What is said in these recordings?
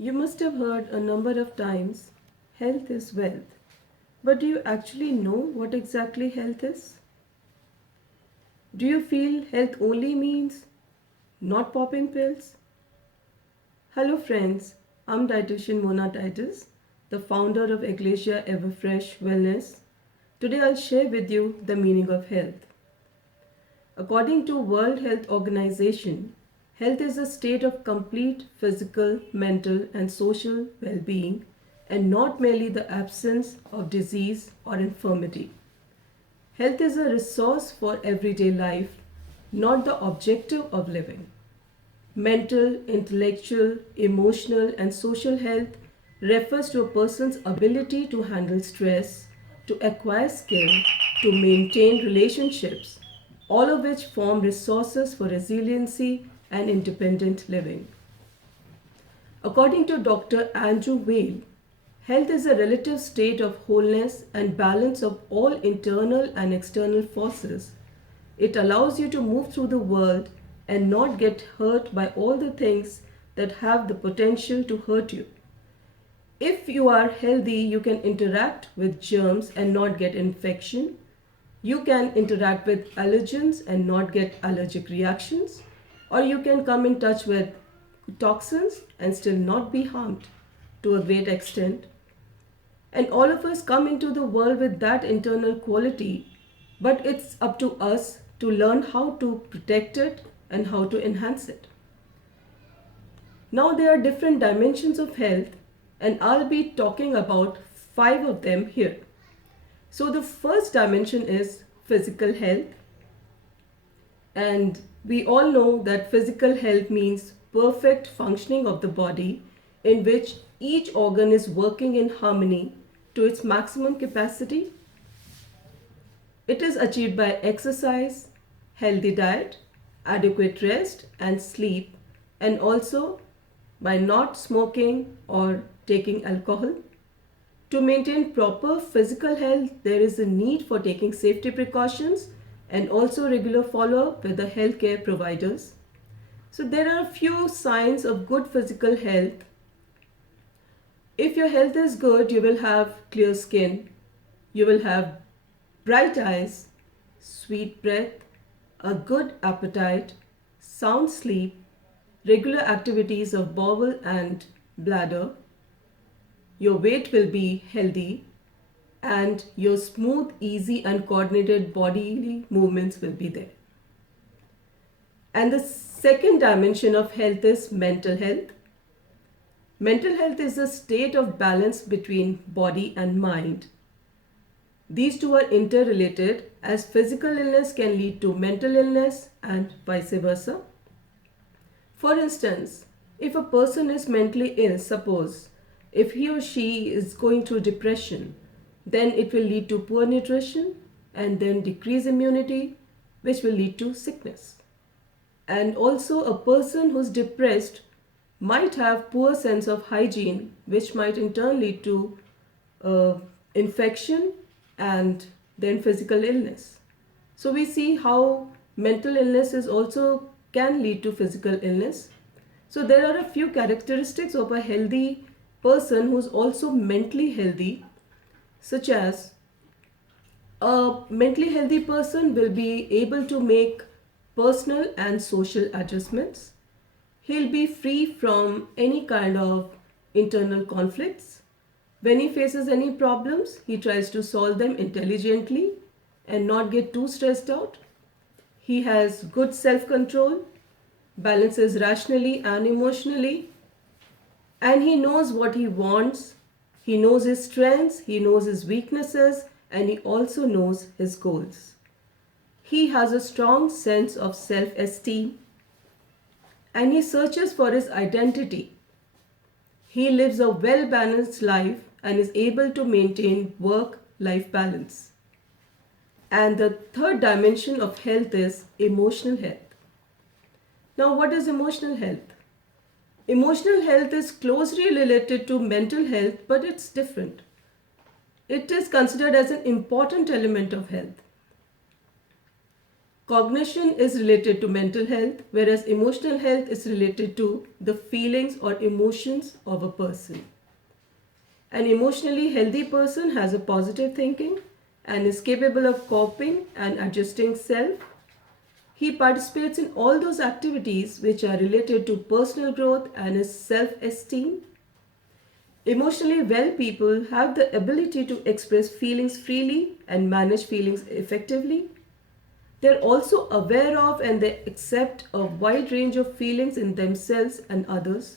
You must have heard a number of times health is wealth. But do you actually know what exactly health is? Do you feel health only means not popping pills? Hello, friends. I'm dietitian Mona Titus, the founder of Ecclesia Everfresh Wellness. Today, I'll share with you the meaning of health. According to World Health Organization, health is a state of complete physical, mental, and social well-being, and not merely the absence of disease or infirmity. Health is a resource for everyday life, not the objective of living. Mental, intellectual, emotional, and social health refers to a person's ability to handle stress, to acquire skill, to maintain relationships, all of which form resources for resiliency and independent living. According to Dr. Andrew Weil, health is a relative state of wholeness and balance of all internal and external forces. It allows you to move through the world and not get hurt by all the things that have the potential to hurt you. If you are healthy, you can interact with germs and not get infection. You can interact with allergens and not get allergic reactions. Or you can come in touch with toxins and still not be harmed to a great extent. And all of us come into the world with that internal quality, but it's up to us to learn how to protect it and how to enhance it. Now, there are different dimensions of health, and I'll be talking about five of them here. So, the first dimension is physical health, and we all know that physical health means perfect functioning of the body in which each organ is working in harmony to its maximum capacity. It is achieved by exercise, healthy diet, adequate rest and sleep, and also by not smoking or taking alcohol. To maintain proper physical health, there is a need for taking safety precautions and also regular follow up with the healthcare providers. So, there are a few signs of good physical health. If your health is good, you will have clear skin, you will have bright eyes, sweet breath, a good appetite, sound sleep, regular activities of bowel and bladder. Your weight will be healthy and your smooth, easy, and coordinated bodily movements will be there. And the second dimension of health is mental health. Mental health is a state of balance between body and mind. These two are interrelated as physical illness can lead to mental illness and vice versa. For instance, if a person is mentally ill, suppose if he or she is going through depression, then it will lead to poor nutrition and then decreased immunity, which will lead to sickness. And also, a person who's depressed might have poor sense of hygiene, which might in turn lead to infection and then physical illness. So we see how mental illness is also can lead to physical illness. So there are a few characteristics of a healthy person who's also mentally healthy, such as a mentally healthy person will be able to make personal and social adjustments. He'll be free from any kind of internal conflicts. When he faces any problems, he tries to solve them intelligently and not get too stressed out. He has good self control, balances rationally and emotionally, and he knows what he wants. He knows his strengths, he knows his weaknesses, and he also knows his goals. He has a strong sense of self esteem and he searches for his identity. He lives a well balanced life and is able to maintain work life balance. And the third dimension of health is emotional health. Now, what is emotional health? Emotional health is closely related to mental health, but it's different. It is considered as an important element of health. Cognition is related to mental health, whereas emotional health is related to the feelings or emotions of a person. An emotionally healthy person has a positive thinking and is capable of coping and adjusting self. He participates in all those activities which are related to personal growth and his self esteem. Emotionally well people have the ability to express feelings freely and manage feelings effectively. They're also aware of and they accept a wide range of feelings in themselves and others.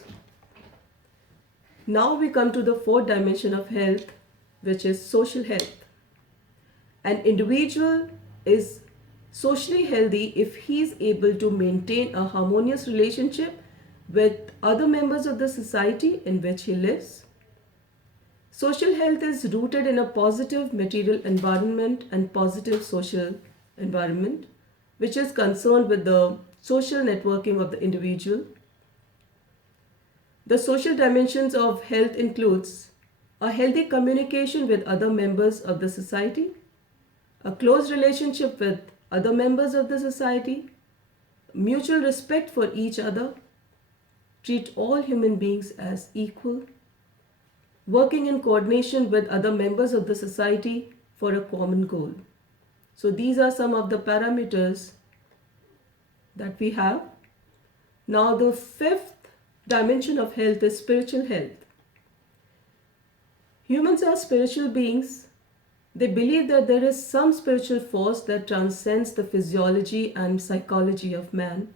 Now we come to the fourth dimension of health, which is social health. An individual is socially healthy if he is able to maintain a harmonious relationship with other members of the society in which he lives. Social health is rooted in a positive material environment and positive social environment, which is concerned with the social networking of the individual. The social dimensions of health includes a healthy communication with other members of the society, a close relationship with other members of the society, mutual respect for each other, treat all human beings as equal, working in coordination with other members of the society for a common goal. So these are some of the parameters that we have. Now the fifth dimension of health is spiritual health. Humans are spiritual beings. They believe that there is some spiritual force that transcends the physiology and psychology of man.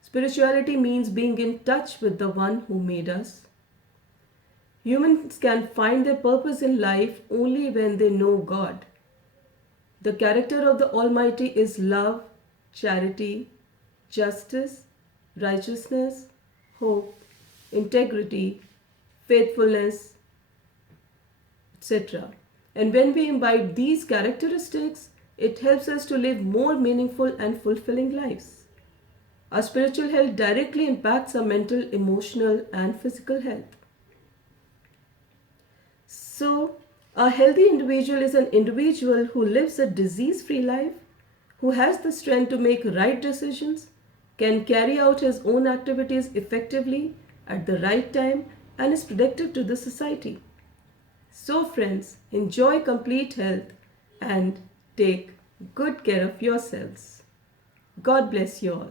Spirituality means being in touch with the one who made us. Humans can find their purpose in life only when they know God. The character of the Almighty is love, charity, justice, righteousness, hope, integrity, faithfulness, etc. And when we imbibe these characteristics, it helps us to live more meaningful and fulfilling lives. Our spiritual health directly impacts our mental, emotional, and physical health. So, a healthy individual is an individual who lives a disease free life, who has the strength to make right decisions, can carry out his own activities effectively at the right time, and is productive to the society. So, friends, enjoy complete health and take good care of yourselves. God bless you all.